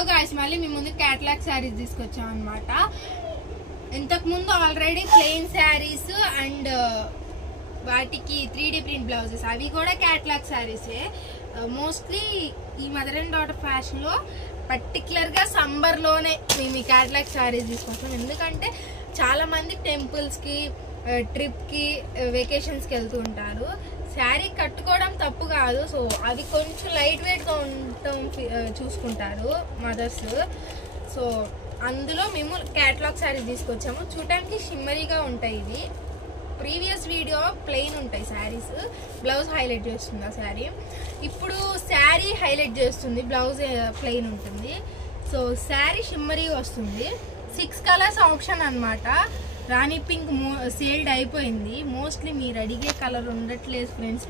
Hello guys, మళ్ళీ మీ ముందు catalogue saris తీసుకొచ్చాం అనమాట. ఇంతకు ముందు ఆల్రెడీ ప్లెయిన్ శారీస్ అండ్ వాటికి 3D ప్రింట్ బ్లౌజెస్, అవి కూడా క్యాటలాగ్ శారీసే. మోస్ట్లీ ఈ మదర్ అండ్ డాటర్ ఫ్యాషన్ లో పర్టికులర్గా సమ్మర్లోనే మేము ఈ క్యాటలాగ్ శారీస్ తీసుకొస్తాం. ఎందుకంటే చాలా మంది టెంపుల్స్ కి, ట్రిప్ కి, వెకేషన్స్ కి వెళ్తూ ఉంటారు. శారీ కట్టుకోవడం తప్పు కాదు, సో అవి కొంచెం లైట్ వెయిట్ గా ఉండటం చూసుకుంటారు మదర్స్. సో అందులో మేము క్యాటలాగ్ శారీస్ తీసుకొచ్చాము. చూడటానికి షిమ్మరీగా ఉంటాయి. ఇవి ప్రీవియస్ వీడియో ప్లెయిన్ ఉంటాయి శారీస్, బ్లౌజ్ హైలైట్ చేస్తుంది ఆ శారీ. ఇప్పుడు శారీ హైలైట్ చేస్తుంది, బ్లౌజ్ ప్లెయిన్ ఉంటుంది. సో శారీ షిమ్మరీ వస్తుంది. 6 కలర్స్ ఆప్షన్ అనమాట. రాణి పింక్ సేల్డ్ అయిపోయింది. మోస్ట్లీ మీరు అడిగే కలర్ ఉండట్లేదు ఫ్రెండ్స్.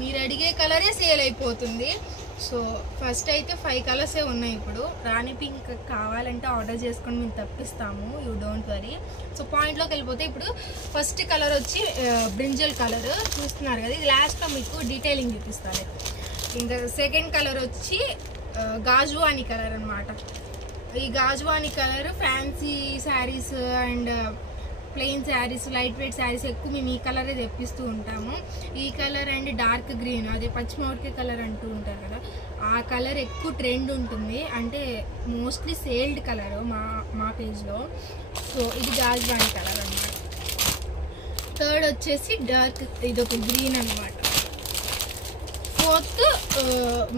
మీరు అడిగే కలరే సేల్ అయిపోతుంది. సో ఫస్ట్ అయితే 5 కలర్సే ఉన్నాయి. ఇప్పుడు రాణి పింక్ కావాలంటే ఆర్డర్ చేసుకొని మేము తప్పిస్తాము, యూ డోంట్ వరీ. సో పాయింట్లోకి వెళ్ళిపోతే ఇప్పుడు ఫస్ట్ కలర్ వచ్చి బ్రింజల్ కలర్ చూస్తున్నారు కదా, ఇది లాస్ట్లో మీకు డీటెయిలింగ్ చూపిస్తాను. ఇంకా సెకండ్ కలర్ వచ్చి గాజువాని కలర్ అనమాట. ఈ గాజువాని colour fancy saris and plain saris, light weight saris ఎక్కువ మేము ఈ కలరే తెప్పిస్తూ ఉంటాము. ఈ కలర్ అండ్ డార్క్ గ్రీన్, అదే పచ్చిమిరపకాయ కలర్ అంటూ ఉంటారు కదా, ఆ కలర్ ఎక్కువ ట్రెండ్ ఉంటుంది. అంటే మోస్ట్లీ సేల్డ్ కలర్ మా పేజ్లో. సో ఇది గాజువాని కలర్ అనమాట. థర్డ్ వచ్చేసి డార్క్, ఇది ఒక గ్రీన్ అనమాట. ఫోర్త్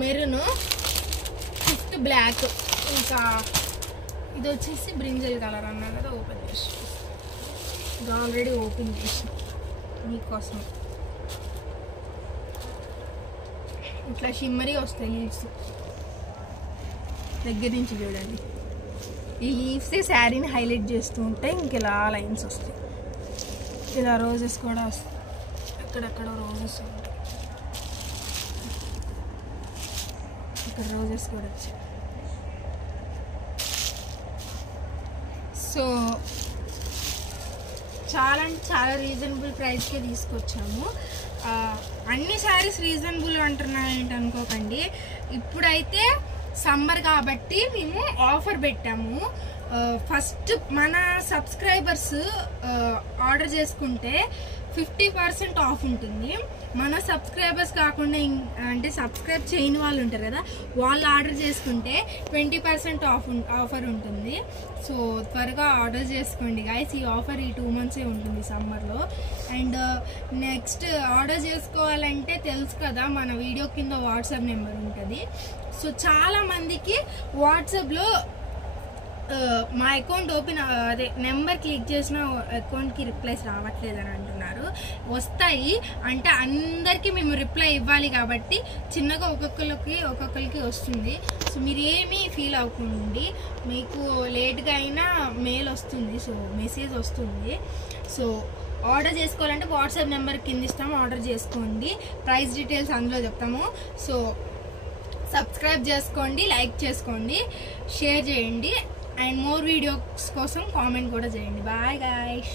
మెరూన్, ఫిఫ్త్ బ్లాక్, ఇంకా ఇది వచ్చేసి బ్రింజల్ కలర్ అన్నా కదా. ఓపెన్ చేసి ఇది ఆల్రెడీ ఓపెన్ చేసి మీకోసం ఇట్లా షిమ్మరీ వస్తాయి లీవ్స్. దగ్గర నుంచి చూడండి, ఈ లీవ్సే శారీని హైలైట్ చేస్తూ ఉంటాయి. ఇంక ఇలా లైన్స్ వస్తాయి, ఇలా రోజెస్ కూడా వస్తాయి, అక్కడక్కడ రోజెస్ ఉంటాయి, ఇక్కడ రోజెస్ కూడా వచ్చాయి. సో చాలా అంటే చాలా రీజనబుల్ ప్రైస్కే తీసుకొచ్చాము. అన్ని శారీస్ రీజనబుల్ అంటున్నాయంటే అనుకోకండి. ఇప్పుడైతే సమ్మర్ కాబట్టి మేము ఆఫర్ పెట్టాము. ఫస్ట్ మన సబ్స్క్రైబర్స్ ఆర్డర్ చేసుకుంటే 50% ఆఫ్ ఉంటుంది. మన సబ్స్క్రైబర్స్ కాకుండా అంటే సబ్స్క్రైబ్ చేయని వాళ్ళు ఉంటారు కదా, వాళ్ళు ఆర్డర్ చేసుకుంటే 20% ఆఫర్ ఉంటుంది. సో త్వరగా ఆర్డర్ చేసుకోండి గాయస్. ఈ ఆఫర్ ఈ 2 మంత్సే ఉంటుంది సమ్మర్లో. అండ్ నెక్స్ట్ ఆర్డర్ చేసుకోవాలంటే తెలుసు కదా, మన వీడియో కింద వాట్సాప్ నెంబర్ ఉంటుంది. సో చాలా మందికి వాట్సాప్లో మా అకౌంట్ ఓపెన్ అదే నెంబర్ క్లిక్ చేసిన అకౌంట్కి రిప్లైస్ రావట్లేదని అంటున్నారు. వస్తాయి అంటే అందరికీ మేము రిప్లై ఇవ్వాలి కాబట్టి చిన్నగా ఒక్కొక్కరికి వస్తుంది. సో మీరు ఏమీ ఫీల్ అవ్వకండి, మీకు లేట్గా అయినా మెయిల్ వస్తుంది, సో మెసేజ్ వస్తుంది. సో ఆర్డర్ చేసుకోవాలంటే వాట్సాప్ నెంబర్ కింద ఇస్తాము, ఆర్డర్ చేసుకోండి. ప్రైస్ డీటెయిల్స్ అందులో చెప్తాము. సో సబ్స్క్రైబ్ చేసుకోండి, లైక్ చేసుకోండి, షేర్ చేయండి, అండ్ మోర్ వీడియోస్ కోసం కామెంట్ కూడా చేయండి. Bye guys.